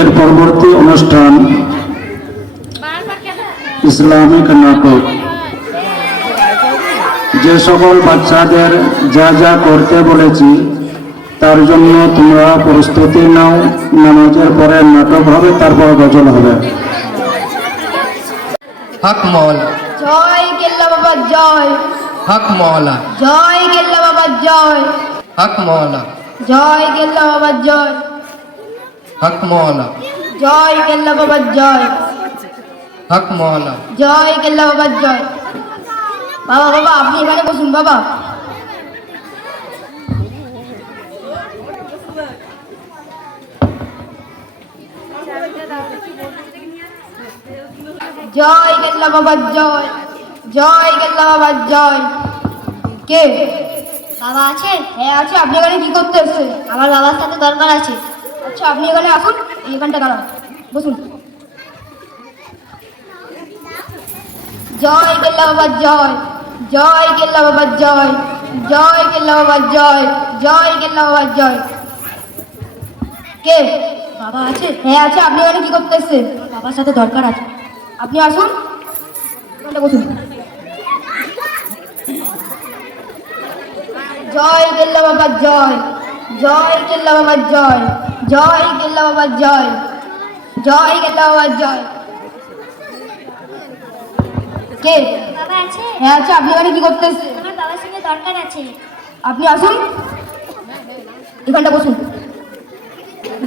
এর পরবর্তী অনুষ্ঠান ইসলামিক নাটক। যে সকল বাচ্চাদের যা যা করতে বলেছি তার জন্য তোমরা প্রস্তুতি নাও। নামাজের পরে নাটক হবে, তারপর গজল হবে। হক মওলা, জয় কেল্লা বাবা জয়। হক মওলা, জয় কেল্লা বাবা জয়। হক মওলা, জয় কেল্লা বাবা জয়। হক মওলা, জয় কেল্লা বাবা জয়। হক মওলা। জয় কেল্লা বাবা জয়। বাবা বাবা আপনি এখানে বসুন বাবা। জয় কেল্লা বাবা জয়। জয় কেল্লা বাবা জয়। কে বাবা আছে? হ্যাঁ আছে। আপনি এখানে কি করতে এসেছেন? আমার বাবার সাথে দরকার আছে। আচ্ছা আপনি এখানে আসুন, এইখানটা দাঁড়ান, বসুন। জয় কেল্লা বাবা জয়। জয় কেল্লা বাবা জয়। জয় কেল্লা বাবা জয়। জয় কেল্লা বাবা জয়। কে বাবা আছে? হ্যাঁ আছে। আপনি এখানে কি করতে এসেছেন? বাবার সাথে দরকার আছে। আপনি আসুন, এখানটা বসুন। জয় কেল্লা বাবা জয়। জয় কেল্লা বাবা জয়। জয় কেল্লা বাবা জয়। জয় কেল্লা বাবা জয়। কে বাবা আছে? হ্যাঁ আছে। আপনি এখানে কি করতে এসেছেন? আমার বাবার সঙ্গে দরকার আছে। আপনি আসুন, এখানটা বসুন।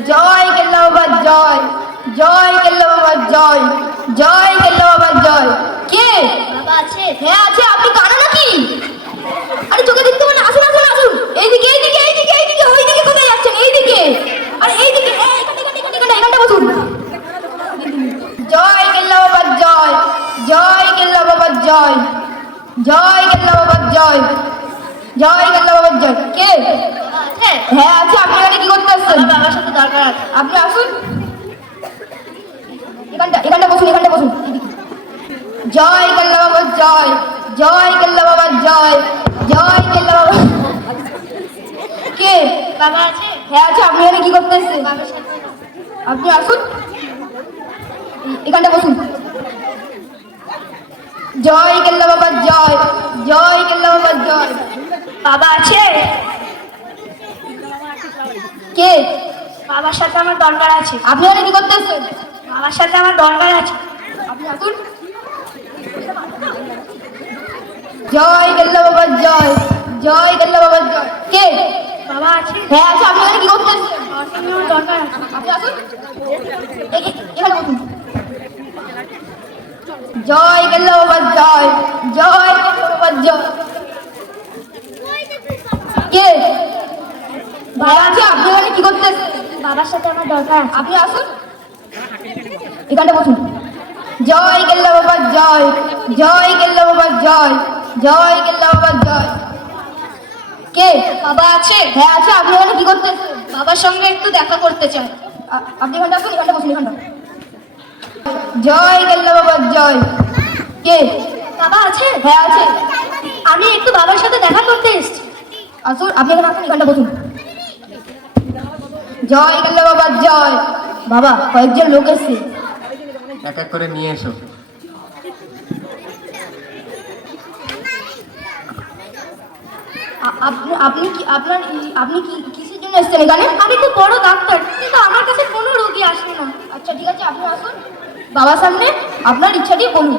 জয় কেল্লা বাবা জয়। জয় কেল্লা বাবা জয়। জয় কেল্লা বাবা জয়। কে বাবা আছে? হ্যাঁ আছে। আপনি কানা নাকি? আরে চোখে দেখতে পান না? আসুন আসুন আসুন, এইদিকে এইদিকে এইদিকে এইদিকে। ওইদিকে কোথায় যাচ্ছেন? এইদিকে। আরে এইদিকে, এখানটা বসুন। জয় কেল্লা বাবা জয়। জয় কেল্লা বাবা জয়। জয় কেল্লা বাবা জয়। জয় কেল্লা বাবা জয়। কে বাবা আছে? হ্যাঁ আছে। আপনি এখানে কি করতে আসছেন? আমার বাবার সাথে দরকার আছে। আপনি আসুন, এখানটা বসুন, এখানটা বসুন। জয় কেল্লা বাবা জয়। জয় কেল্লা বাবা জয়। জয় কেল্লা বাবা। কে বাবা আছে? হ্যাঁ আছে। আপনি এখানে কি করতে এসেছেন? বাবার সাথে আপনি আসুন, এখানটা বসুন। জয় কেল্লা বাবা জয়। জয় কেল্লা বাবা জয়। বাবা আছে? কে বাবার সাথে আমার দরকার আছে। আপনি এখানে কি করতে এসেছেন? বাবার সাথে আমার দরকার আছে। আপনি আসুন। জয় কেল্লা বাবা জয়। জয় কেল্লা বাবা জয়। কে বাবা আছে? হ্যাঁ আছে। আপনি এখানে কি করতে এসেছেন? বাবার সঙ্গে আমার দরকার আছে। আপনি আসুন, এখানে বসুন। জয় কেল্লা বাবা জয়। জয় কেল্লা বাবা জয়। কে ভাই আছে? আপনি এখানে কি করতে এসেছেন? বাবার সাথে আমার দরকার আছে। আপনি আসুন, এখানটা বসুন। জয় কেল্লা বাবা জয়। জয় কেল্লা বাবা জয়। জয় কেল্লা বাবা জয়। কে বাবা আছে? হ্যাঁ আছে। আপনি এখানে কি করতে এসেছেন? বাবার সঙ্গে একটু দেখা করতে চাই। আপনি এখানটা আসুন, এখানটা বসুন, এখানটা। জয় কেল্লা বাবা জয়। কে বাবা আছে? হ্যাঁ আছে। আমি একটু বাবার সাথে দেখা করতে এসেছি। আসুন, আপনি এখানে আসুন, এখানটা বসুন। জয় কেল্লা বাবা জয়। বাবা কয়েকজন লোক এসছে। এক এক করে নিয়ে এসো। আপনি কি কিসের জন্য এসছেন এখানে? আমি খুব বড় ডাক্তার, কিন্তু আমার কাছে কোনো রোগী আসে না। আচ্ছা ঠিক আছে, আপনি আসুন বাবার সামনে, আপনার ইচ্ছাটি বলুন।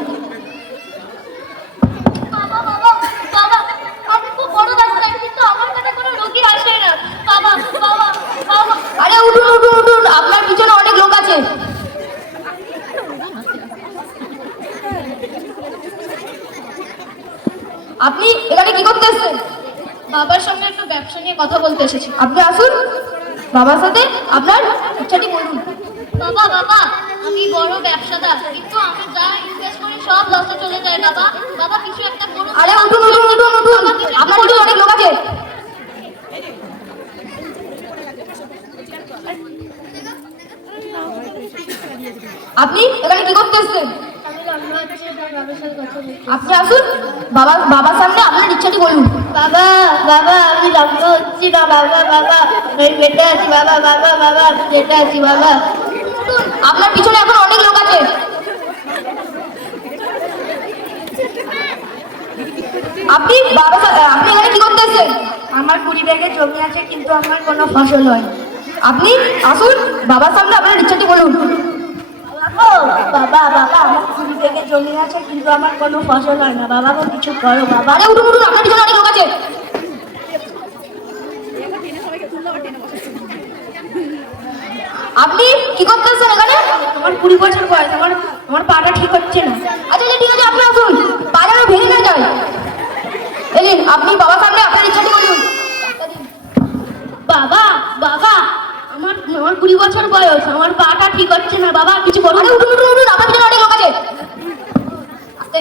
বাবা বাবা বাবা, আমি খুব বড় ডাক্তার, কিন্তু আমার কাছে কোনো রোগী আসে না। বাবা বাবা বাবা। আরে উঠুন উঠুন উঠুন, আপনার পিছনে অনেক লোক আছে। আপনি এখানে কি করতে এসেছেন? বাবার সঙ্গে একটু ব্যবসা নিয়ে কথা বলতে এসেছি। আপনি আসুন, বাবার সাথে আপনার ইচ্ছাটি বলুন। বাবা বাবা, আমি বড় ব্যবসাদার, কিন্তু আমি যা ইনভেস্ট করি সব লসে চলে যায়। বাবা বাবা, কিছু একটা করুন। আরে উঠুন উঠুন উঠুন উঠুন, আপনার পিছনে অনেক লোক আছে। আপনি এখানে কি করতে এসেছেন? আমি লম্বা হচ্ছে, বাবার সাথে কথা বলতে। আপনি আসুন, বাবার সামনে আপনার ইচ্ছাটি বলুন। বাবা বাবা, আমি লম্বা হচ্ছি না। বাবা বাবা, আমি বেটে আছি। বাবা বাবা বাবা, আমি বেটে আছি। বাবা উঠুন, আপনার পিছনে এখন অনেক লোক আছে। আপনি আপনি এখানে কি করতে এসেছেন? আমার 20 বিঘে জমি আছে, কিন্তু আমার কোনো ফসল হয় না। আপনি আসুন, বাবার সামনে আপনার ইচ্ছাটি বলুন। ও বাবা, বাবা আমার 20 বিঘে জমি আছে, কিন্তু আমার কোনো ফসল হয় না। বাবা গো, কিছু করো বাবা। আরে উঠুন উঠুন, আপনার পিছনে অনেক লোক আছে। আপনি কি করতে এসেছেন এখানে? আমার 20 বছর বয়স, আমার পাটা ঠিক হচ্ছে না। আচ্ছা ঠিক আছে, আপনি আসুন, পা যেন ভেঙে না যায়। এই নিন, আপনি বাবার সামনে আপনার ইচ্ছাটি বলুন। বাবা, বাবা আমার 20 বছর বয়স, আমার পাটা ঠিক হচ্ছে না। বাবা কিছু করো। আরে উঠুন উঠুন উঠুন, আপনার পিছনে অনেক লোক আছে। আস্তে।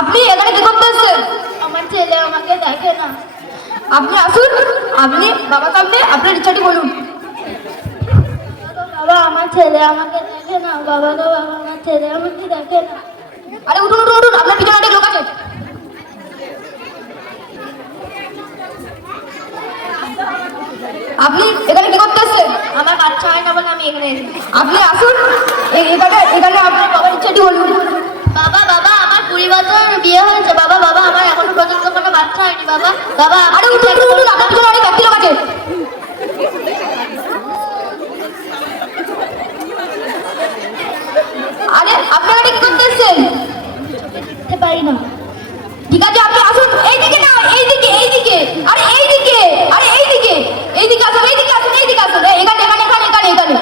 আপনি এখানে কি করতে এসেছেন? আমার ছেলে আমাকে দেখে না। আপনি আসুন, আপনি বাবার সামনে আপনার ইচ্ছাটি বলুন। বাবা আমার ছেলে আমাকে দেখে না। বাবা গো, বাবা আমার ছেলে আমাকে দেখে না। আরে উঠুন উঠুন উঠুন, আপনার পিছনে অনেক লোক আছে। আপনি এখানে কি করতে এসেছেন? আমার বাচ্চা হয় না বলে আমি এখানে এসেছি। আপনি আসুন, এখানে আপনার বাবার ইচ্ছাটি বলুন। বাবা, বাবা আমার 20 বছর বিয়ে হয়েছে। বাবা, বাবা আমার এখনো পর্যন্ত কোনো বাচ্চা হয়নি। বাবা, বাবা আরে উঠুন উঠুন উঠুন, আপনার পিছনে অনেক ব্যক্তি লোক আছে। আরে আপনি এখানে কি করতে এসেছেন? দেখতে পারি না। ঠিক আছে, আপনি আসুন, এইদিকে না, এইদিকে এইদিকে, আরে এইদিকে, আরে এইদিকে, এইদিকে আসুন, এইদিকে আসুন, এইদিকে আসুন, এখানে এখানে এখানে এখানে এখানে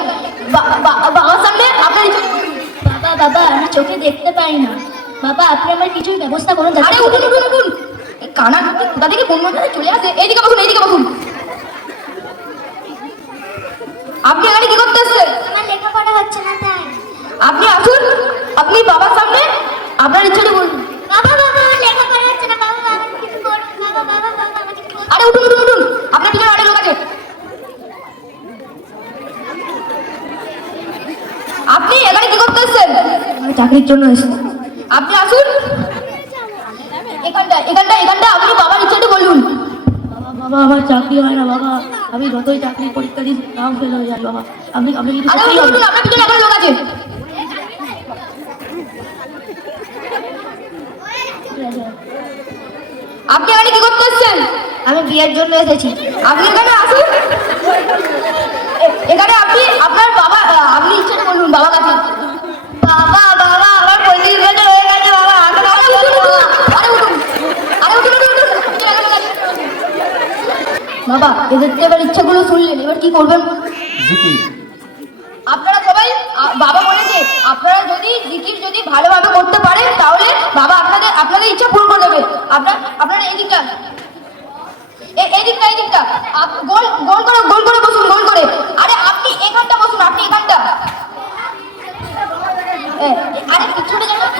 বাবার সামনে আপনার বাবা, বাবা আমি চোখে দেখতে পাই না। বাবা আপনি আমার কিছু ব্যবস্থা করুন। আরে উঠুন উঠুন উঠুন, এই কানা কোথা থেকে কোন মধ্যে চলে আসে। এইদিকে বসুন, এইদিকে বসুন। আপনি এখানে কি করতে এসেছেন? আমার লেখাপড়া হচ্ছে না তাই। আপনি আসুন, আপনি বাবার সামনে আপনার ইচ্ছাটা বলুন। বাবা, বাবা আমার লেখাপড়া হচ্ছে না। বাবা, বাবা কিছু করুন। বাবা, বাবা, বাবা আমাকে কিছু করুন। আরে উঠুন উঠুন উঠুন, আপনার পিছনে অনেক লোক আছে। আপনি এখানে কি করতে এসেছেন? আমার চাকরির জন্য এসেছি। আপনি আসুন, এখানটা আপনি বাবার ইচ্ছাটা বলুন। বাবা, বাবা আমার চাকরি হয় না। বাবা আমি যতই চাকরি পরীক্ষা দিই তাও ফেল হয়ে যায়। বাবা আপনি কিছু আরে করতেই উঠুন হবে। উঠুন, আপনার পিছনে এখানে লোক আছে। আপনি এখানে কি করতে এসেছেন? আমি বিয়ের জন্য এসেছি। আপনি এখানে আসুন, এখানে আপনার বাবা, আপনি ইচ্ছাটা বলুন বাবার কাছে। বাবা, বাবা আমার 25 বছর হয়ে গেছে। বাবা আরে উঠুন উঠুন, আরে উঠুন, আরে উঠুন উঠুন উঠুন, আপনি এখানে লোক আছে। বাবা, এদের তো এবার ইচ্ছাগুলো শুনলেন, এবার কি করবেন? জিকির। আপনারা সবাই বাবা বলেছে, আপনারা যদি ভালোভাবে করতে পারেন তাহলে বাবা আপনাদের ইচ্ছা পূরণ করে দেবে। আপনারা এই দিকটা গোল করে বসুন, গোল করে। আরে আপনি এখানটা বসুন, আপনি এখানটা। আরে পিছনে যাবেন,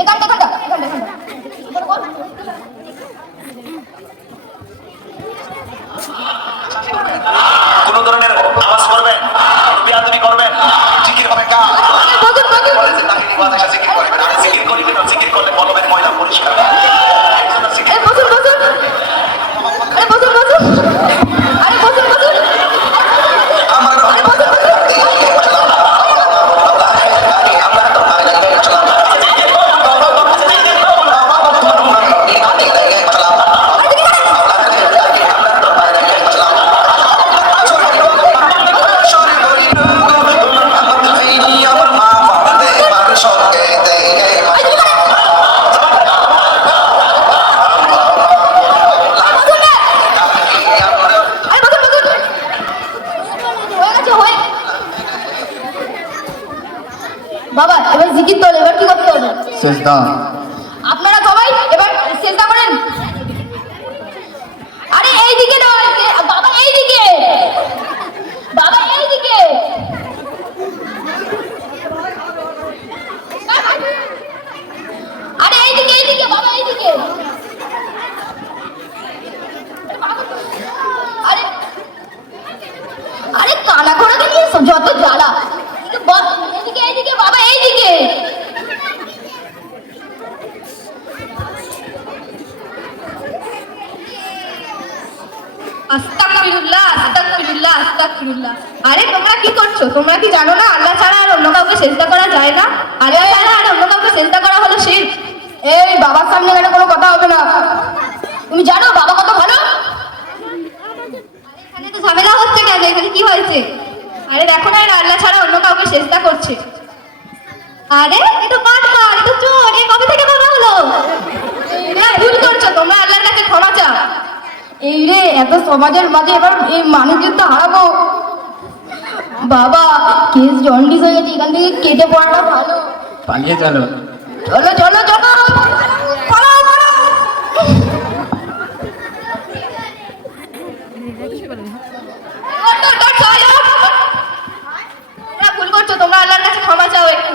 এখানটা। কোন ধরনের আওয়াজ করবেন, বেয়াদবি করবেন, জিকির হবে কাজ। বলেছে তাহিনী ওয়াজ এসে জিকির করবেন। আর জিকির করিবেন না, জিকির করলে বলবেন ময়লা পরিষ্কার। জিকির বসুন। আরে বসুন। আরে বসুন। আমার বাবা এবার জিকির তোলে, এবার কি করতে হবে? সেজদা। আপনারা সবাই এবার চেষ্টা করেন। আরে এইদিকে নয়, বাবা এইদিকে, বাবা এইদিকে। আরে এইদিকে বাবা এইদিকে। আরে কানা খোড়াকে নিয়ে যত জ্বালা। এইদিকে বাবা এইদিকে। আস্তাগফিরুল্লাহ। আস্তাগফিরুল্লাহ আস্তাগফিরুল্লাহ আস্তাগফিরুল্লাহ। আরে তোমরা কি করছো? তোমরা কি জানো না আল্লাহ ছাড়া আর অন্য কাউকে সেজদা করা যায় না? আল্লাহ ছাড়া আর অন্য কাউকে সেজদা করা হলো শিরক। এই বাবার সামনে এখানে কোনো কথা হবে না। তুমি জানো বাবা কত ভালো? এখানে তো ঝামেলা হচ্ছে কেন? এখানে কি হয়েছে? আরে দেখো না এরা আল্লাহ ছাড়া অন্য কাউকে সেজদা করছে। আরে এ তো বাটপার, এ তো চোর, এ কবে থেকে বাবা হলো? এরা ভুল করছো, তোমরা আল্লাহর কাছে ক্ষমা চাও। এই রে এত সমাজের মাঝে এবার এই মানুষদের তো হারাবো। বাবা কেস জন্ডিস হয়ে গেছে, এখান থেকে কেটে পড়াটা ভালো। পালিয়ে চলো। চলো চলো চলো পালাও, পালাও। তোমরা ভুল করছো, তোমরা আল্লাহর কাছে ক্ষমা চাও একটু।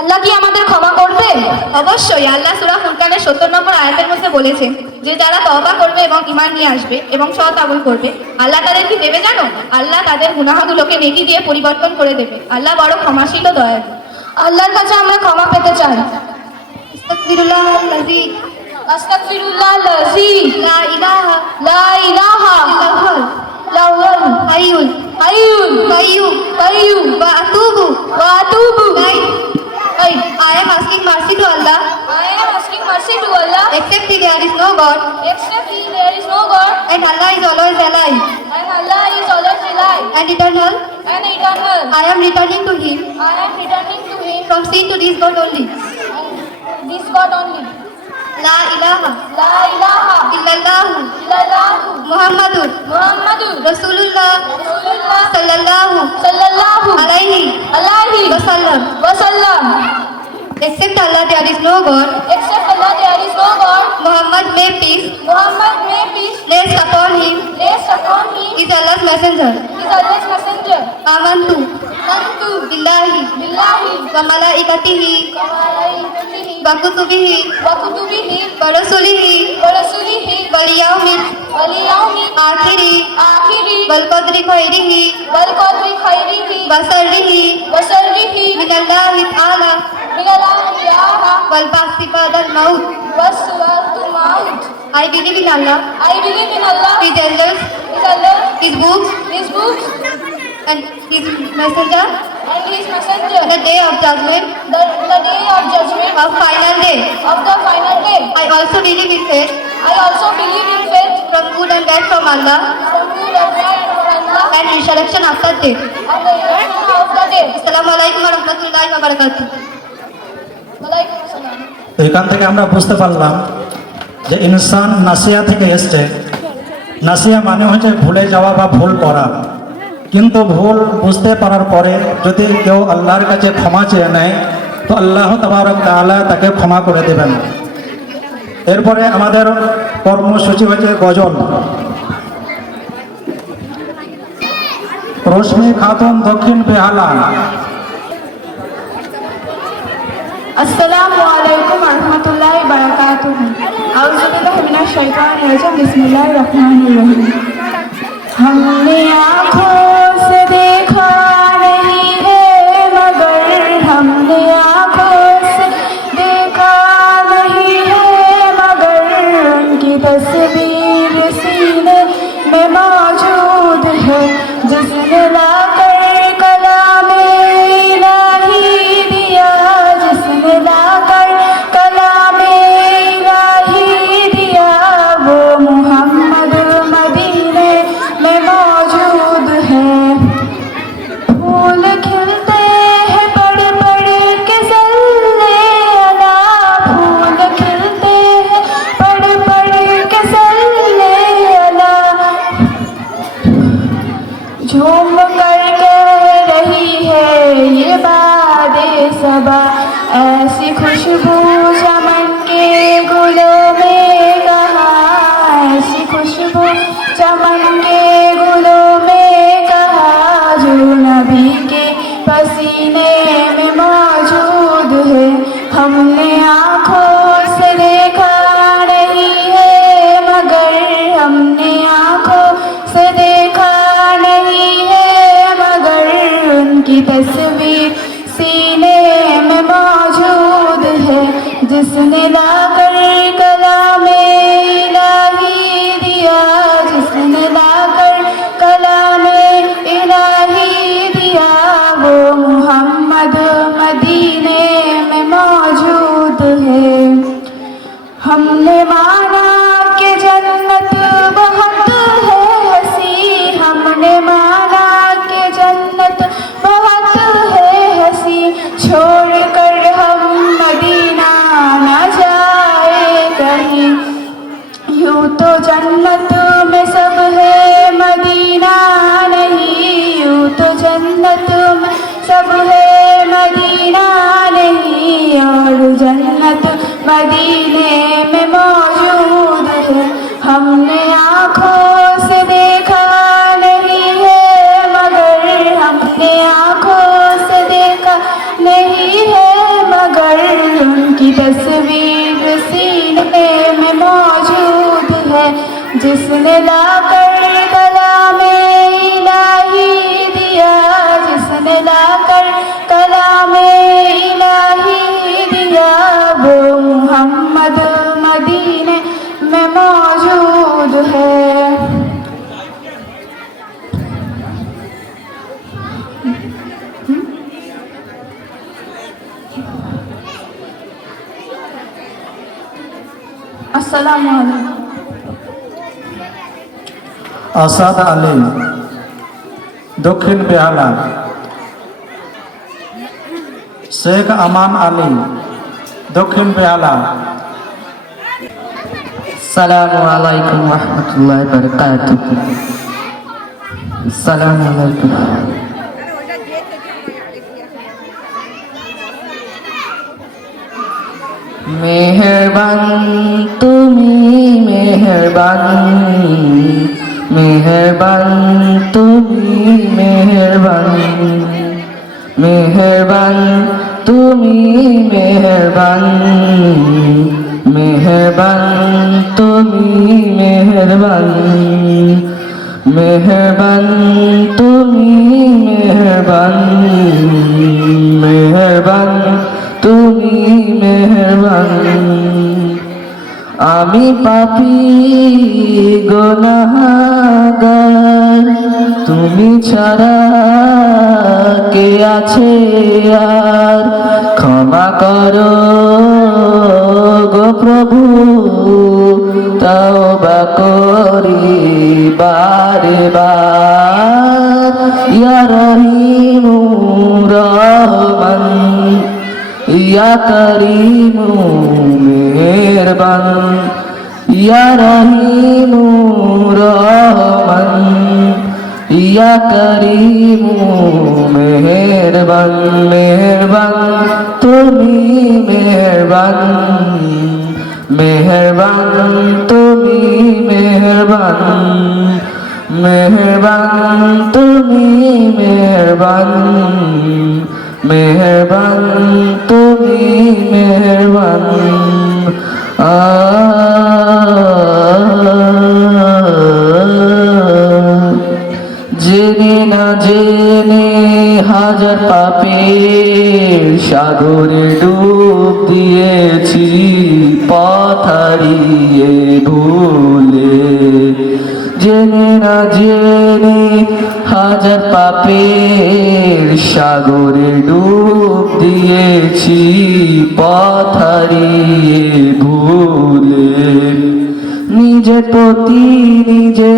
আল্লাহ কি আমাদের ক্ষমা করবে? অবশ্যই। আল্লাহ সূরা ফুরকানের 70 নম্বর আয়াতের মধ্যে বলেছেন যে যারা তওবা করবে এবং ঈমান নিয়ে আসবে এবং সৎ আমল করবে, আল্লাহ তাদের কি দেবে জানো? আল্লাহ তাদের গুনাহগুলোকে নেকি দিয়ে পরিবর্তন করে দেবে। আল্লাহ বড় ক্ষমাশীল ও দয়ালু। আল্লাহর কাছে আমরা ক্ষমা পেতে চাই। আস্তাগফিরুল্লাহাল্লাযী আস্তাগফিরুল্লাহাল্লাযী লা ইলাহা ইল্লাহুল হাইয়ুল কাইয়্যুম ওয়া আতুবু I am asking mercy to Allah. I am asking mercy to Allah. Except there is no God. Except there is no God. And Allah is always alive And Allah is always alive and eternal. and eternal. I am returning to Him I am returning to Him from sin to this God only. and this God only. La ilaha La ilaha illallah illallah Muhammadur Muhammadur Rasulullah Rasulullah sallallahu alaihi wasallam. wasallam. Except Allah there is no God. Except Allah there is no God. Muhammad may peace Muhammad may peace rest upon him rest upon him is Allah's messenger. is Allah's messenger. Amantu Antu billahi billahi wa malaikatihi wa malaikatihi wa kutubihi wa kutubihi wa rasulihi wa rasulihi wal yawmil wal yawmil akhiri akhiri wal qadri khairihi wal qadri khairihi wa sharrihi wa sharrihi min Allahi ta'ala min al-ahyaha wal ba'thi ba'da al-maut. was-salatu maut. I believe in Allah, I believe in Allah, His angels, His Allah, His books, His books, and His messenger, and His messenger. the day of judgment, The day of judgment, of final day. of the final day. I also believe in faith, I also believe in faith from good and bad from Allah, from good and bad from Allah and resurrection after death. and the resurrection of the day. Assalamu alaikum wa rahmatullahi wa barakatuh. Walaikum assalam. এখান থেকে আমরা বুঝতে পারলাম যে ইনসান নাসিয়া থেকে এসছে। নাসিয়া মানে হচ্ছে ভুলে যাওয়া বা ভুল করা, কিন্তু ভুল বুঝতে পারার পরে যদি কেউ আল্লাহর কাছে ক্ষমা চেয়ে নেয় তো আল্লাহ তাবারক তাআলা তাকে ক্ষমা করে দেবেন। এরপরে আমাদের কর্মসূচি হচ্ছে গজল। রশ্মি খাতুন দক্ষিণ বেহালা। अस्सलामु अलैकुम रहमतुल्लाहि बरकातुहू। औज़ु बिल्लाहि मिनश शैतानिर रजीम। बिस्मिल्लाहिर रहमानिर रहीम। हमने आँखों से देखा नहीं है मगर हमने आँखों से देखा नहीं है मगर उनकी तस्वीर सीने में मौजूद है जिसने लाकर कलामे इलाही दिया, जिसने लाकर कलामे इलाही दिया, वो मोहम्मद मदीने में मौजूद है। फूल खिलते हैं पढ़ पढ़ के सल्ले अला, फूल खिलते हैं पढ़ पढ़ के सल्ले अला। झूम कर कह रही है ये बादे सबा, ऐसी खुशबू चमन के गुलों में कहाँ, ऐसी खुशबू चमन के गुलों में कहाँ, जो नबी के पसीने में मौजूद है। हमने आँखों से देखा नहीं है मगर हमने आँखों से देखा नहीं है मगर उनकी तस्वीर सीने में मौजूद है जिसने लाकर कलामे इलाही दिया, जिसने लाकर कलामे इलाही दिया, जिसने लाकर कलामे इलाही दिया, वो मोहम्मद मदीने में मौजूद है। अस्सलामु अलैकुम। আসাদ আলী, দক্ষিণ বেহালা। শেখ আমান আলী, দক্ষিণ বেহালা। আসসালামু আলাইকুম ওয়া রাহমাতুল্লাহি ওয়া বারাকাতুহু। আসসালামু আলাইকুম। মেহেরবান তুমি মেহেরবান, মেহেরবান তুমি মেহেরবান, মেহেরবান তুমি মেহেরবান, মেহেরবান তুমি মেহেরবান, মেহেরবান তুমি মেহেরবান, মেহেরবান তুমি মেহেরবান। আমি পাপী গুনাহগার, তুমি ছাড়া কে আছে আর, ক্ষমা করো গো প্রভু, তওবা করি বারে বার। ইয়া রহিমু রহমান, ইয়া করিমু মেহেরবান, ইয়া রহিমু রহমান, ইয়া করিমু মেহেরবান। মেহেরবান তুমি মেহেরবান, মেহেরবান তুমি মেহেরবান, মেহেরবান তুমি মেহেরবান, মেহেরবান তুমি মেহেরবান। জেনে না জেনে হাজার পাপের সাগরে ডুব দিয়েছি, পথ হারিয়ে ভুলে। জেনে না জেনে হাজার পাপের সাগরে ডুব দিয়েছি, পথ হারিয়ে ভুলে। নিজের প্রতি নিজে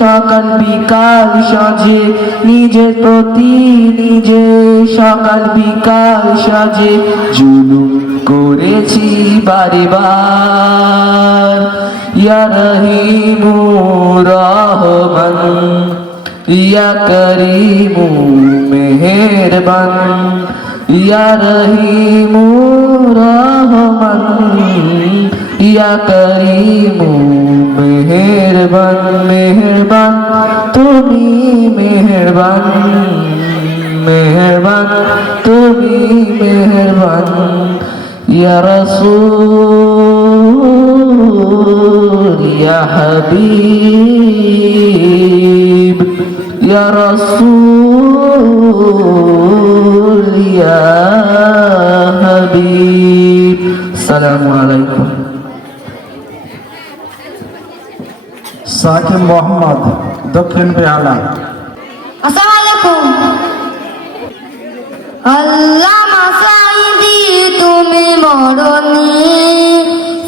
সকাল বিকাল সাজে, নিজের প্রতি নিজে সকাল বিকাল সাজে, জুলুম করেছি বারে বার। ইয়া রহিমু রহমান, ইয়া করিমু মেহেরবান, ইয়া রহিমু রহমান, ইয়া করিমু মেহেরবান। মেহেরবান তুমি মেহেরবান, মেহেরবান তুমি মেহেরবান। ইয়া রাসূল ইয়া হাবিব, ইয়া রাসূল ইয়া হাবিব। আসসালামু আলাইকুম। সাকিব মোহাম্মদ, দক্ষিণ বেহালা। আসসালামু আলাইকুম। আল্লামা সাঈদী তুমি মরণী,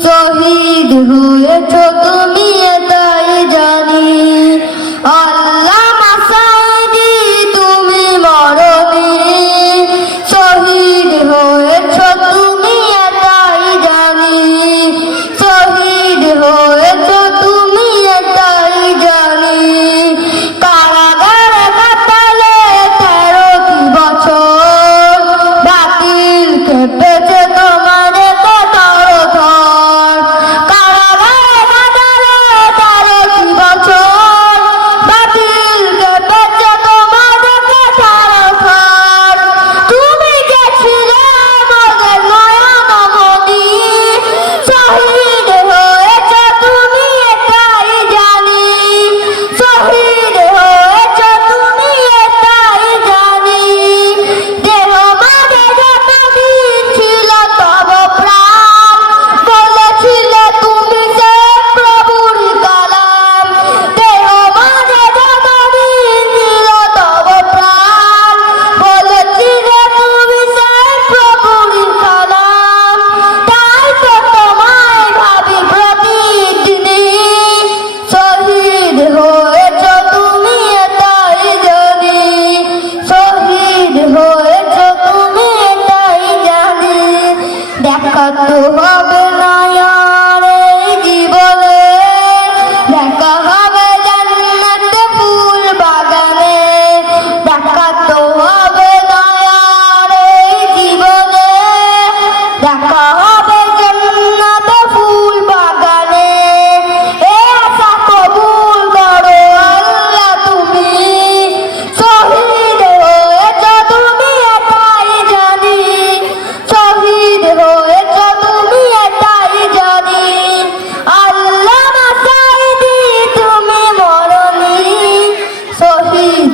শহীদ হয়েছ তুমি এটাই জানি। আল্লামা সাঈদী তুমি মরণী, শহীদ হয়েছ তুমি এটাই জানি। শহীদ হয়েছ তুমি এটাই জানি। কারাগারে কাটালে 13টি বছর, বাতিল কেটেছে তোমার 17 থর। কারাগারে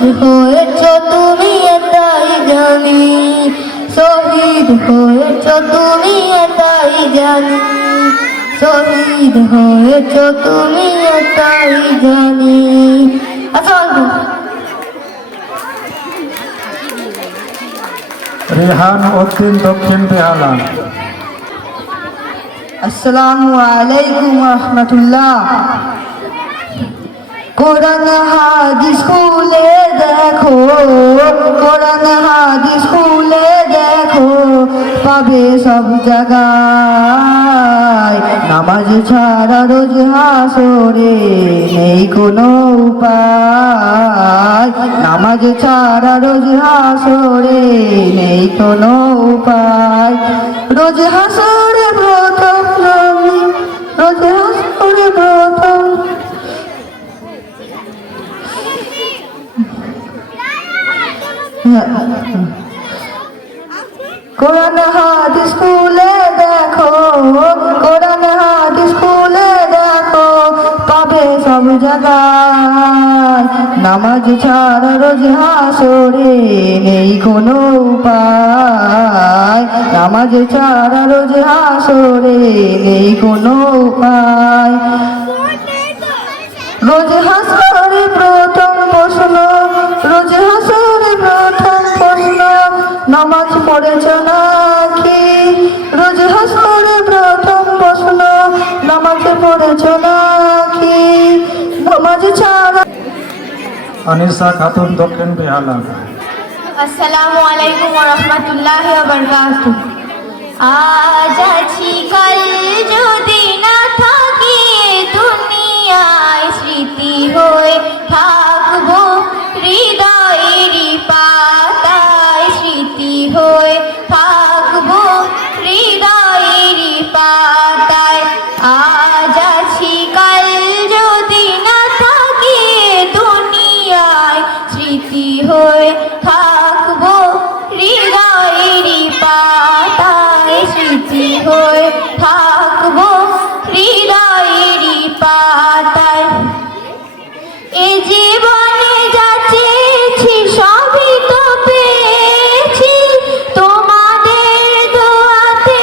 শহীদ হয়েছ তুমি এটাই জানি, শহীদ হয়েছ তুমি এটাই জানি, শহীদ হয়েছ তুমি এটাই জানি। আচ্ছা রেহান উদ্দিন দক্ষিণ বেহালা। আসসালামু আলাইকুম রহমতুল্লাহ। কোরআন হাদিস খুলে দেখো, কোরআন হাদিস খুলে দেখো, পাবে সব জায়গায়। নামাজ ছাড়া রোজ হাসরে নেই কোনো উপায়, নামাজ ছাড়া রোজ হাসরে নেই কোনো উপায়। রোজ হাসরে প্রথম নবী, রোজ হাসরে প্রথম কোরআন হাদিস খুলে দেখো, কোরআন হাদিস খুলে দেখো, পাবে সব জায়গায়। নামাজ ছাড়া রোজ হাসরে নেই কোনো উপায়, নামাজ ছাড়া রোজ হাসরে নেই কোনো উপায়। রোজ হাসরে প্রথম প্রশ্ন, রোজ হাসরে প্রথম প্রশ্ন, নামাজ পড়েছ নাকি? রোজ হাসরে প্রথম প্রশ্ন, নামাজ পড়েছ নাকি? নামাজ ছাড়া। আনিসা খাতুন দক্ষিণ বেহালা। আসসালামু আলাইকুম ওয়া রাহমাতুল্লাহি ওয়া বারাকাতুহু। আজ আছি কাল যদি না থাকি দুনিয়ায়, স্মৃতি হয়ে থাকবো হৃদয়েরই পাতায়, স্মৃতি হয়ে থাকবো হৃদয়েরই পাতায়। আজ আছি কাল যদি না থাকি দুনিয়ায়, স্মৃতি হয়ে থাকবো হৃদয়েরই পাতায়, স্মৃতি হয়ে থাকবো হৃদয়েরই পাতায়। এ জীবনে যা চেয়েছি সবই তো পেয়েছি, তোমাদের দোয়াতে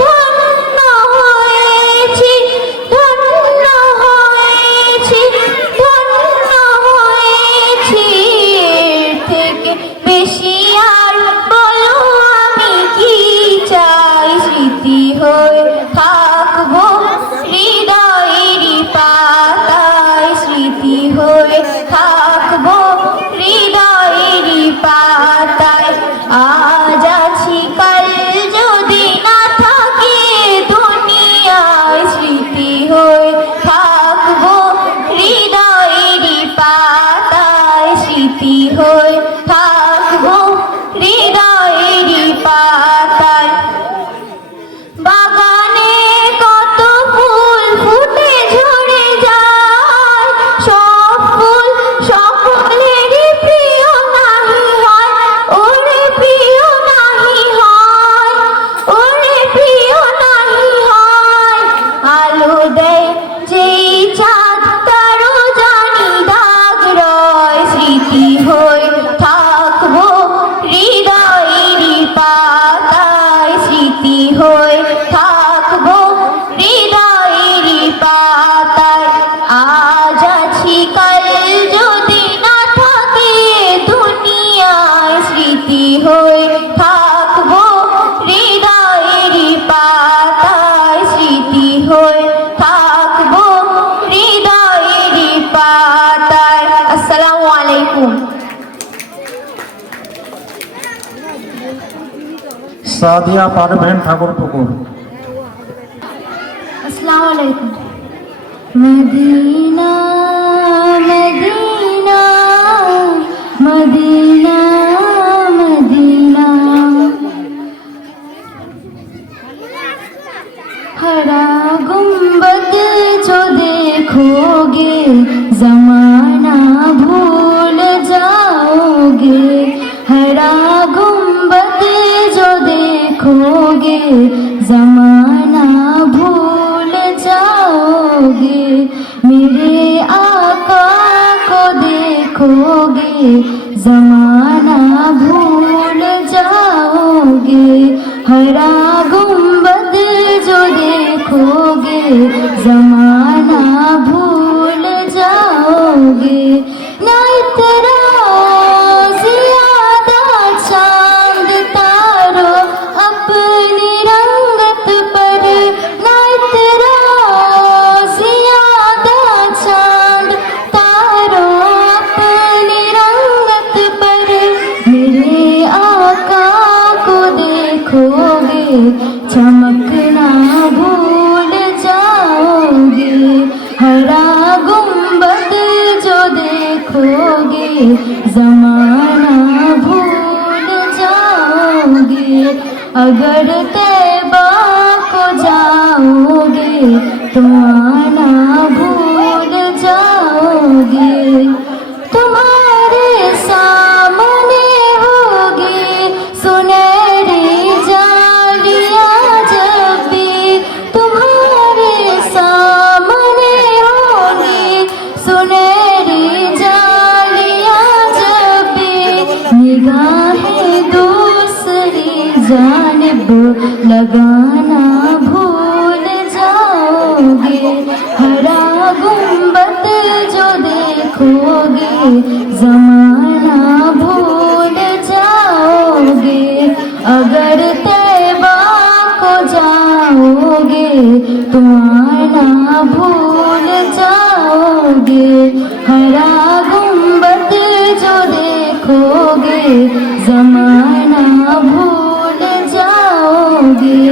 ধন্য হয়েছি, ধন্য হয়েছি, ধন্য হয়েছি। এর থেকে বেশি আর বলো আমি কি চাই, স্মৃতি হয়ে থাকবো হৃদয়েরই পাতায়, স্মৃতি হয়ে থাকবো হৃদয়েরই পাতায়। আজ আছি কাল যদি না থাকি দুনিয়ায়, স্মৃতি হয়ে থাকবো হৃদয়েরই পাতায়, স্মৃতি হয়ে থাকবো হৃদয়েরই পাতায়। বাগানে কত ফুল ফুটে ঝরে যায়, সব ফুল সকলেরই প্রিয় নাহি হয়, ওরে প্রিয় নাহি হয়, ওরে প্রিয় নাহি হয়। আলো দেয় যেই চাঁদ তারও জানি দাগ রয়, স্মৃতি হয়ে থাকবো হৃদয়েরই পাতায়, স্মৃতি হয়ে থাকবো হৃদয়েরই পাতায়। আজ আছি কাল যদি না থাকি দুনিয়ায়, স্মৃতি হয়ে থাকবো হৃদয়েরই পাতায়, স্মৃতি হয়ে থাকবো হৃদয়েরই পাতায়। আসসালামু আলাইকুম। সাদিয়া পারভেন ঠাকুরপুকুর। अस्सलाम वालेकुम। मदीना मदीना मदीना मदीना, हरा गुंबद जो देखोगे जमाना भूल जाओगे, हरा गुंबद जो देखोगे जमाना भूल जाओगे। मेरे आका को देखोगे जमाना भूल जाओगे, हरा गुंबद जो देखोगे जमाना भूल जाओगे। ना इतना ज्यादा चांद तारो अपनी रंगत पर, ना इतना ज्यादा चांद तारो अपनी रंगत पर, मेरे आका को देखोगे चमकना भूल जाओगे, हरा गुंबद जो देखोगे जमाना भूल जाओगे। अगर तैबा को जाओगे तो आना भूल जाओगे। तुम्हारे सामने होगी सुनहरी जालियां जब भी, तुम्हारे सामने होगी सुनहरी जालियां जब भी, निगाहें दूसरी जानिब लगाना भूल जाओगे, हरा गुंबद जो देखोगे जमाना भूल जाओगे। अगर तैबा को जाओगे तो आना भूल जाओगे, हरा गुंबद जो देखोगे जमाना भूल जाओगे।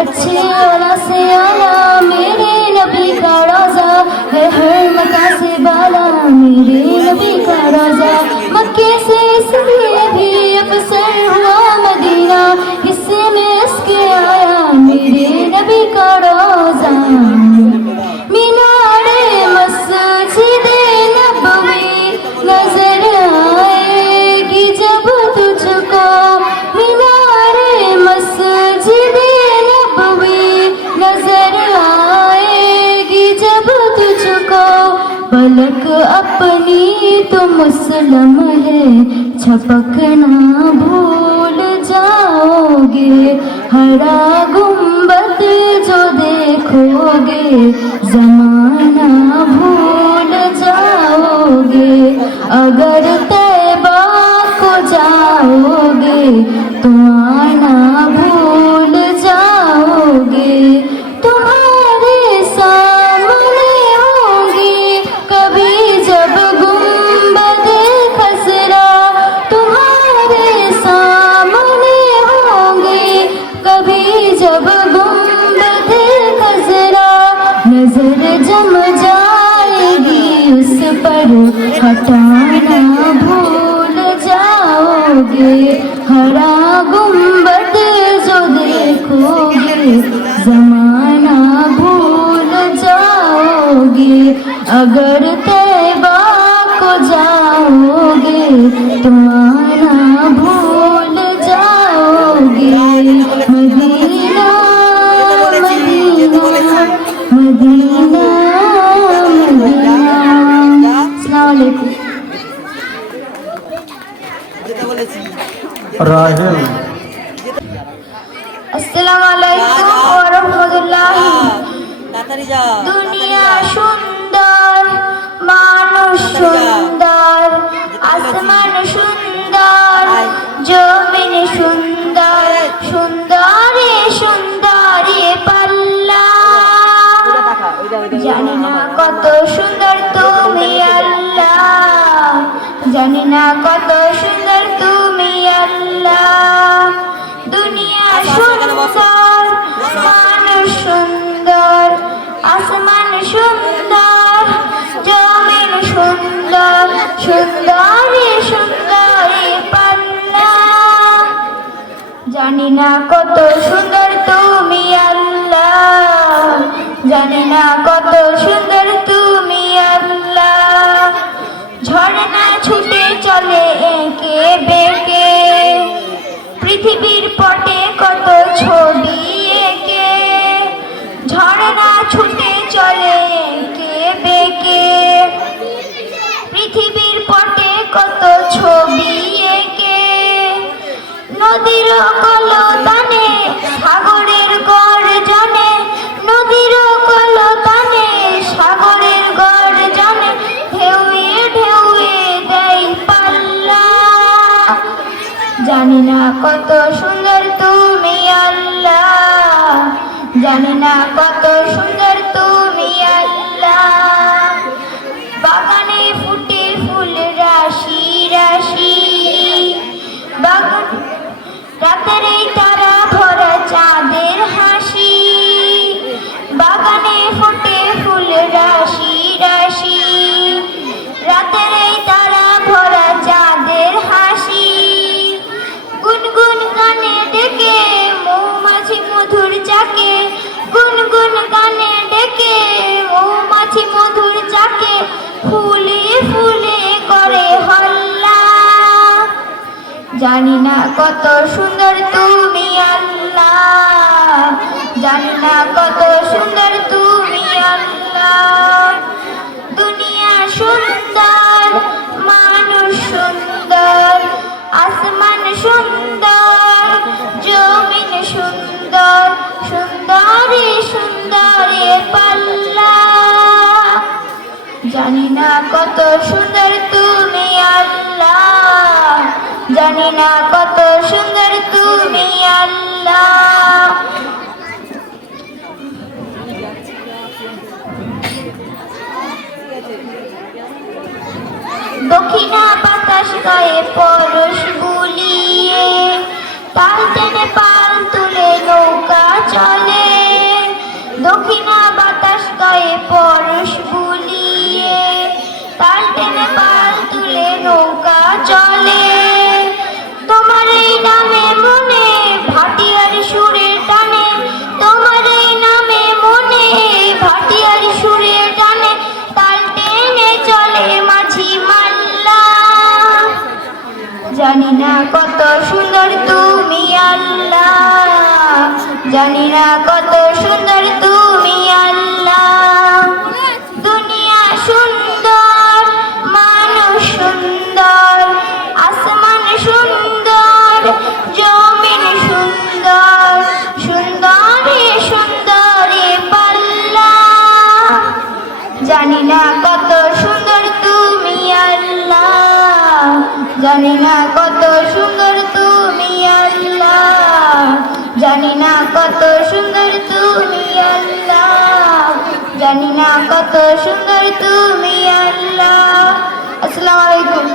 अच्छे वाला से आला मेरे नबी का रोजा है, हर मका से बाला मेरे नबी का रोजा। मक्के से इसलिए भी अफसर हुआ मदीना, किस्से में इसके आया मेरे नबी का रोजा। मीनारे मस्जिदे नबवी नजर आएगी जब तुझको, मीनारे मस्जिदे नबवी नजर आएगी जब तुझको। पलक अपनी तो मुसलम है छपकना भूल जाओगे, हरा गुंबद जो देखोगे जमाना भूल जाओगे। अगर तैबा को जाओगे तो आना भूल जाओगे। तुम्हारे सामने होंगी कभी जब गुंबद खसरा, तुम्हारे सामने होंगी कभी जब गुंबद खसरा, नजर जम जाएगी उस पर हटाना भूल जाओगे, हरा गुंबद जो देखोगे जमाना भूल जाओगे। अगर तैबा को जाओगे तो आना भूल जाओगे। Medina Medina Medina Medina. अस्सलाम वालेकुम। राहिल আসসালামু আলাইকুম ওয়া রাহমাতুল্লাহি। দুনিয়া সুন্দর, মানুষ সুন্দর, আসমান সুন্দর, জমিন সুন্দর, সুন্দরে সুন্দরে পাল্লা। জানি না কত সুন্দর তুমি আল্লাহ, জানি না কত সুন্দর তুমি আল্লাহ। দুনিয়া সুন্দর, মানুষ সুন্দর, আসমান সুন্দর, জমিন সুন্দর, সুন্দরে সুন্দরে পাল্লা। জানি না কত সুন্দর তুমি আল্লাহ, জানি না কত সুন্দর তুমি আল্লাহ। ঝর্ণা ছুটে চলে এঁকে বেঁকে, পৃথিবীর পটে কত ছবি এঁকে। ঝর্ণা ছুটে চলে এঁকে বেঁকে, পৃথিবীর পটে কত কলতানে সাগরের গর্জনে, নদীর কলতানে সাগরের গর্জনে, ঢেউয়ে ঢেউয়ে দেয় পাল্লা। জানি না কত সুন্দর তুমি আল্লাহ, জানি না কত সুন্দর তুমি আল্লাহ। বাগানে ফুটে ফুল রাশি রাশি, বাগান রাতের এই তারা ভরা চাঁদের হাসি। বাগানে ফুটে ফুল রাশি রাশি, রাতের এই তারা ভরা চাঁদের হাসি। গুনগুন গানে ডেকে মৌমাছি মধুর চাকে, গুনগুন গানে ডেকে মৌমাছি মধুর চাকে, ফুলে ফুলে করে হল্লা। জানি না কত সুন্দর তুমি আল্লাহ, জানি না কত সুন্দর তুমি আল্লাহ। দুনিয়া সুন্দর, মানুষ সুন্দর, আসমান সুন্দর, জমিন সুন্দর, সুন্দরে সুন্দরে পাল্লা। জানি না কত সুন্দর তুমি আল্লাহ, জানি না কত সুন্দর তুমি আল্লাহ। দক্ষিণা বাতাস গায়ে পরশ বুলিয়ে, তাল টেনে পাল তুলে নৌকা চলে। দক্ষিণা বাতাস গায়ে পরশ বুলিয়ে, তাল টেনে পাল তুলে নৌকা চলে। তোমার এই নামে মনে ভাটিয়ার সুরের টানে, তোমার এই নামে মনে ভাটিয়ার সুরের টানে, তাল টেনে চলে মাঝি মাল্লা। জানি না কত সুন্দর তুমি আল্লাহ, জানি না কত সুন্দর তুমি আল্লাহ। দুনিয়া সুন্দর, মানুষ সুন্দর, আসমান সুন্দর, জমিন সুন্দর, সুন্দরে সুন্দরে পাল্লা। জানি না কত সুন্দর তুমি আল্লাহ, জানি না কত সুন্দর তুমি আল্লাহ, জানি না কত সুন্দর তুমি আল্লাহ, জানি না কত সুন্দর তুমি আল্লাহ। আসসালামু আলাইকুম।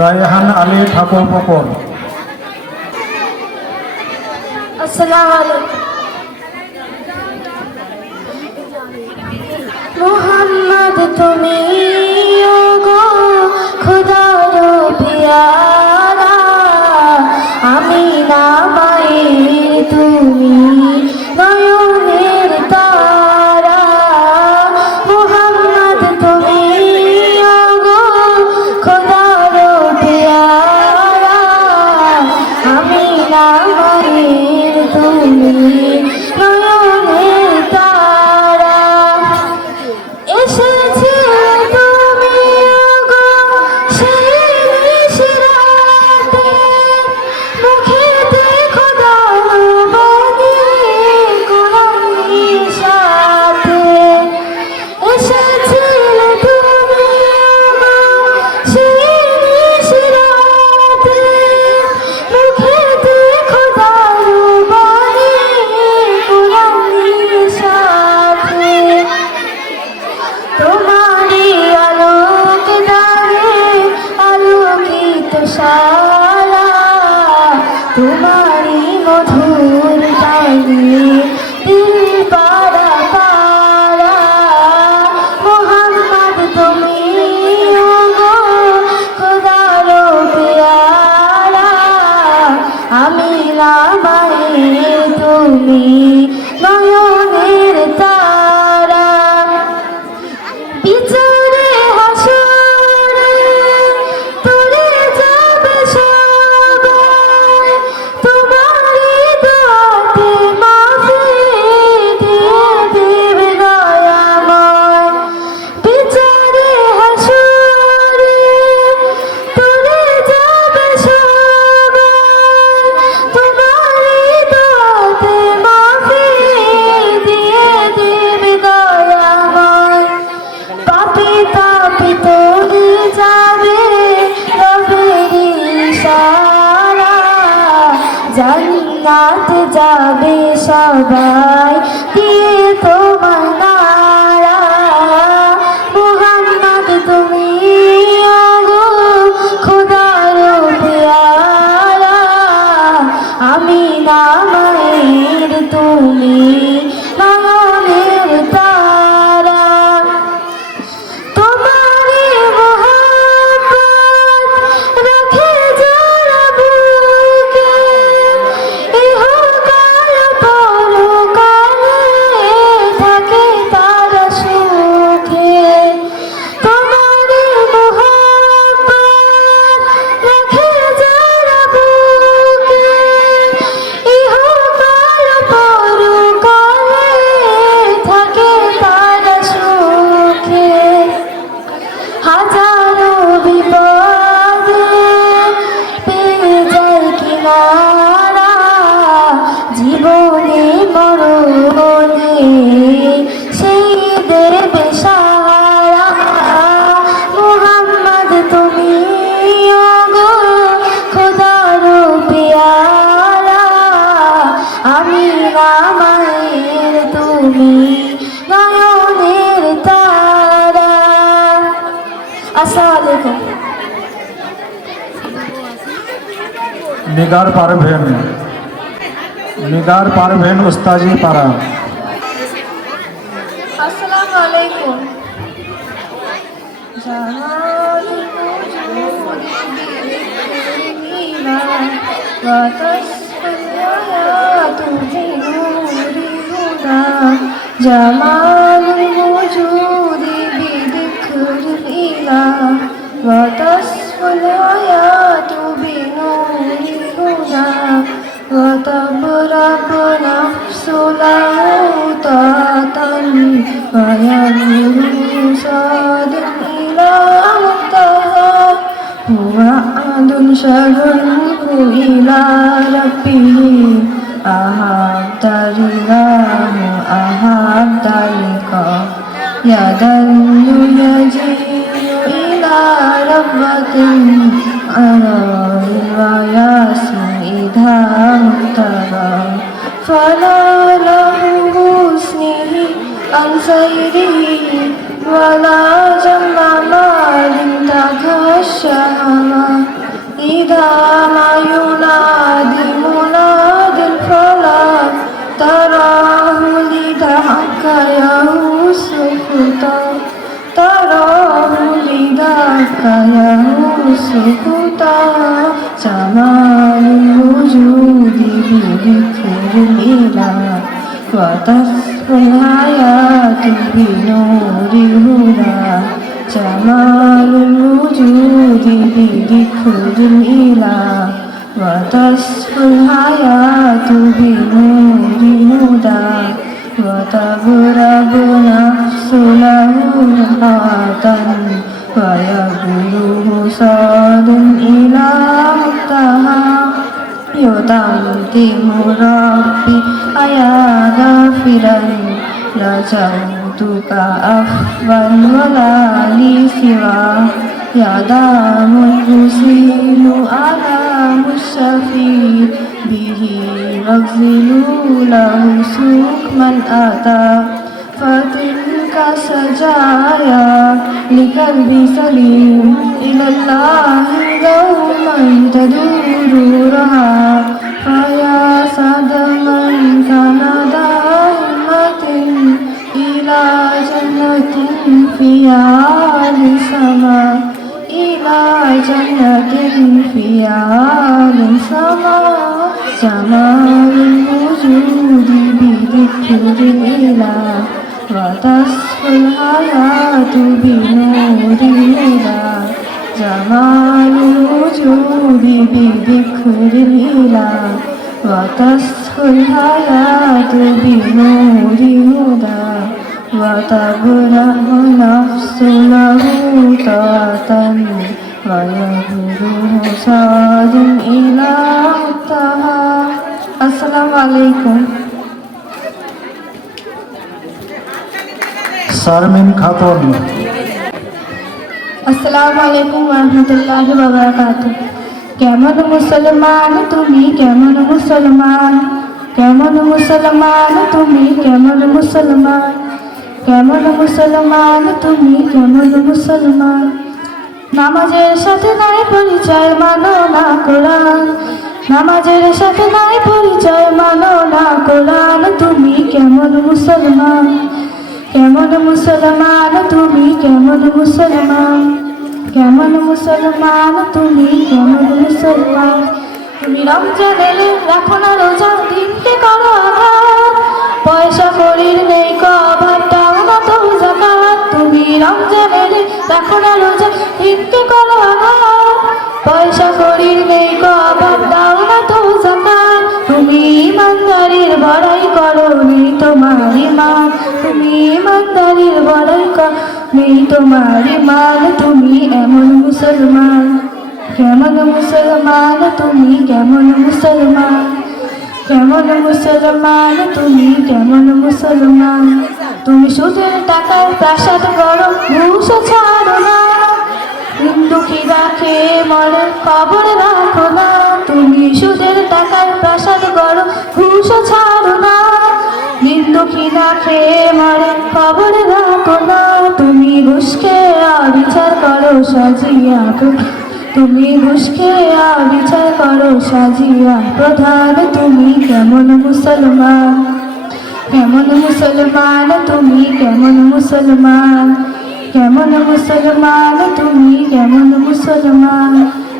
রায়হান আলী ঠাকুর পুকুর। আসসালামু আলাইকুম। মোহাম্মদ তুমি গো খোদার পিয়ারা, আমি না মায়ের তুমি নয়নের তারা। মোহাম্মদ তুমি গো খোদার পিয়ারা, আমি না মায়ের তুমি নয়নের তারা। এসেছে সবাই দিয়ে তোমার নারা মুহাম্মদ তুমি আগো খোদার পেয়ারা আমি না মায়ের তুমি নয়নের তারা তোমারে মোহাম্মদ রাখে যারা বুকে ইহকাল পরকালে থাকে তারা সুখে তোমারে মোহাম্মদ রাখে যারা বুকে ইহকাল পরকালে থাকে তারা সুখে হাজারো বিপদে পেয়ে যায় কিনারা জীবনে মরণে সেই দেবে সাহারা মুহাম্মদ তুমি ওগো খোদার পেয়ারা আমি রামায়ের তুমি নয়নের তারা আসসালামু আলাইকুম निगार पारवेन उस्ताजी पारा আসসালামু আলাইকুম جمال الوجود بذكر الإله وتصفو الحياة بنور الهدى وتبرق نفس له طاعة ويبلغ صاد إلى منتهى هو عهد شغله إلى ربه أحب رضاه أحب لقاه يدل يجيء إلى ربة على الوياس إذا مقتضى فلا له حسنه عن سيره ولا جمع مال تغشى إذا ما ينادي مناد فلا تراه لذاك يوسف تراه لذاك يوسف جمال الوجود بذكر الإله وتصفو الحياة بنور الهدى جمال الوجود بذكر الإله وتصفو الحياة بنور الهدى وتبرق نفس له طاعة ويبلغ صاد إلى منتهى يتمتم ربي أيا غافرا رجوتك عفوا ولا لي سوى يا دام الرسيل على الشفيع به واغزلوا له سوق من أتى فتلك سجايا لقلبي سليم إلى الله دوما تدور رها فيا سعد من كان دائمة إلى جنة فيها لسما إلى جنة فيها لسما جمال الوجود بذكر الإله وتصفو الحياة بنور الهدى جمال الوجود بذكر الإله وتصفو الحياة بنور الهدى وتبرأ نفس له طاعة ويبلغ صاد إلى منتهى السلام عليكم শারমিন খাতুন আসসালামু আলাইকুম ওয়া রাহমাতুল্লাহি ওয়া বারাকাতুহু। কেমন মুসলমান তুমি, কেমন মুসলমান, কেমন মুসলমান তুমি, কেমন মুসলমান, কেমন মুসলমান তুমি, কেমন মুসলমান। নামাজের সাথে নাই পরিচয়, মানো না কোরআন, নামাজের সাথে নাই পরিচয়, মানো না কোরআন। তুমি কেমন মুসলমান, কেমন মুসলমান তুমি, কেমন মুসলমান, কেমন মুসলমান তুমি, কেমন মুসলমান। তুমি রমজান এলে রাখো না রোজা, দিনকে করো আঘাত, পয়সা করির নেই অভাব, দাও না তো যাকাত। তুমি রমজান এলে রাখো না রোজা, দিনকে করো আঘাত, পয়সা করির নেই অভাব, দাও না তো যাকাত। তুমি ইমানদারির বড়াই করো, নেই তোমার ইমান, তুমি ইমানদারির বড়াই করো, নেই তোমার ইমান। তুমি এমন মুসলমান, কেমন মুসলমান তুমি, কেমন মুসলমান, কেমন মুসলমান তুমি, কেমন মুসলমান। তুমি সুদের টাকায় প্রাসাদ করো, ঘুষ ছাড়ো না, দুঃখী রাখে মরে খবর রাখো না। তুমি সুদের টাকায় প্রাসাদ করো, ঘুষ ছাড়ো না, দুঃখী রাখে মরে খবর রাখো না। তুমি ঘুষকে বিচার করো সাজিয়া, তুমি ঘুষকে বিচার করো সাজিয়া প্রধান। তুমি কেমন মুসলমান, কেমন মুসলমান তুমি, কেমন মুসলমান, কেমন মুসলমান তুমি, কেমন মুসলমান।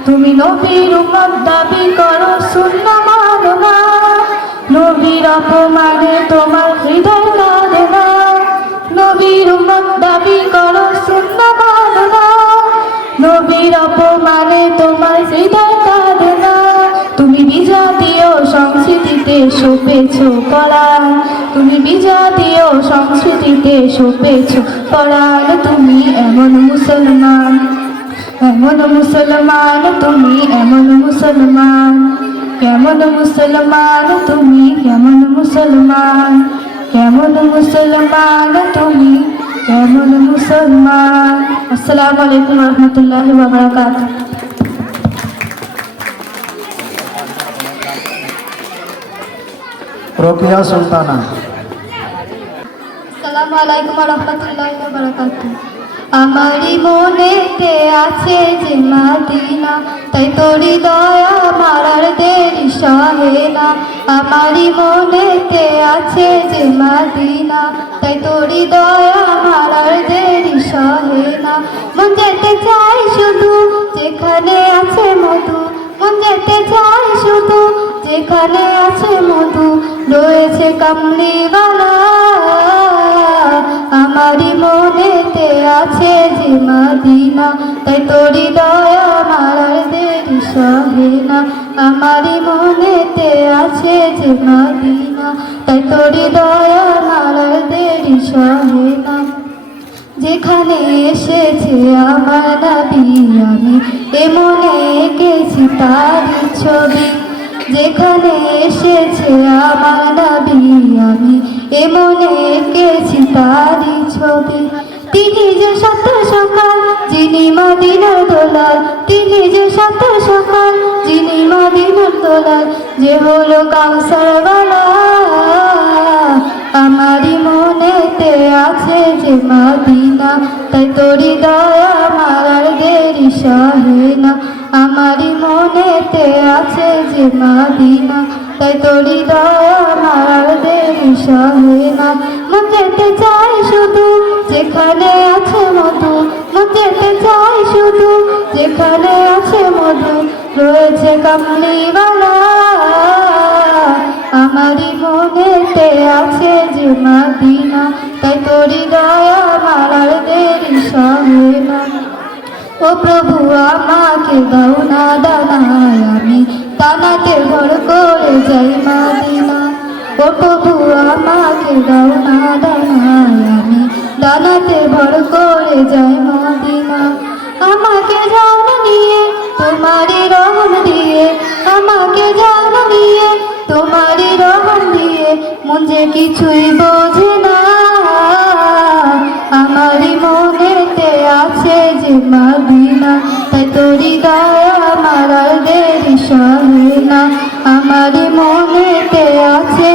তুমি নবীর উম্মত দাবি করো, সুন্নাহ মানো না, নবীর অপমানে তোমার হৃদয় কাঁদে না। নবীর উম্মত দাবি করো, সুন্নাহ মানো না, নবীর অপমানে তোমার হৃদয় কাঁদে না। তুমি বিজাতীয় সংস্কৃতিতে সপেছ পরাণ, তুমি বিজাতীয় সংস্কৃতিতে সপেছ পরাণ। তুমি এমন মুসলমান, এমন মুসলমান তুমি, এমন মুসলমান, কেমন মুসলমান তুমি, কেমন মুসলমান, কেমন মুসলমান তুমি, কেমন মুসলমান। আসসালামু আলাইকুম রহমতুল্লাহি ওয়া বারাকাতুহু। রোকেয়া সুলতানা। আসসালামু আলাইকুম রহমতুল্লাহি ওয়া বারাকাতুহু। আমারই মনেতে আছে যে মদিনা, তাই তোরি দয়া মারার দেরি সহে না। আমারই মনেতে আছে যে মদিনা, তাই তোরি দয়া মারার দেরি সহে না। মন যেতে চাই শুধু যেখানে আছে মধু, মন যেতে চাই শুধু যেখানে আছে মধু, রয়েছে কামলিওয়ালা। আমারই মনেতে আছে যে মদিনা, তাই তোরি দয়া মারার দেরি সহে না। আমারই মনেতে আছে যে মদিনা, তাই তোরি দয়া মারার দেরি সহে না। যেখানে এসেছে আমার নবী, আমি এ মনে এঁকেছি তারই ছবি। যেখানে এসেছে আমার নবী, আমি এ মনে এঁকেছি তারই ছবি। তিনি যে সত্য সকাল, যিনি মদিনার দোলাল, তিনি যে সত্য সকাল, যিনি মদিনার দোলাল, যে হলো কাউসারওয়ালা। আমারই মনেতে আছে যে মদিনা, তাই তোরি দয়া মারার দেরি সহে না। আমারই মনেতে আছে যে মদিনা, তাই তোরি দয়া মারার দেরি সহে না। মন যেতে চাই শুধু যেখানে আছে মধু, মন যেতে চাই শুধু যেখানে আছে মধু, রয়েছে কামলিওয়ালা। আমারই মনেতে আছে যে মদিনা, তাই তোরি দয়া মারার দেরি সহে না। ও প্রভু আমাকে দাও না দানায়, আমি দানাতে ভর করে যাই মদিনা। ও প্রভু আমাকে দাও না দানায়, আমি দানাতে ভর করে যাই মদিনা। আমাকে জান নিয়ে তোমারই রহম দিয়ে, আমাকে জান নিয়ে তোমারই রহম দিয়ে, মন যে কিছুই বোঝে না। আমারই মনেতে আছে যে মদিনা, তাই তোরি দয়া মারার দেরি সহে না। আমারই মনেতে আছে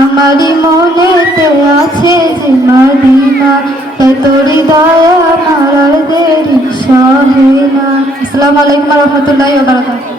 আমারই মনেতে আছে যে মদিনা, তাই তোরই দয়া আমার আর দেরি সহে না। আসসালামু আলাইকুম ওয়া রাহমাতুল্লাহি ওয়া বারাকাতুহু।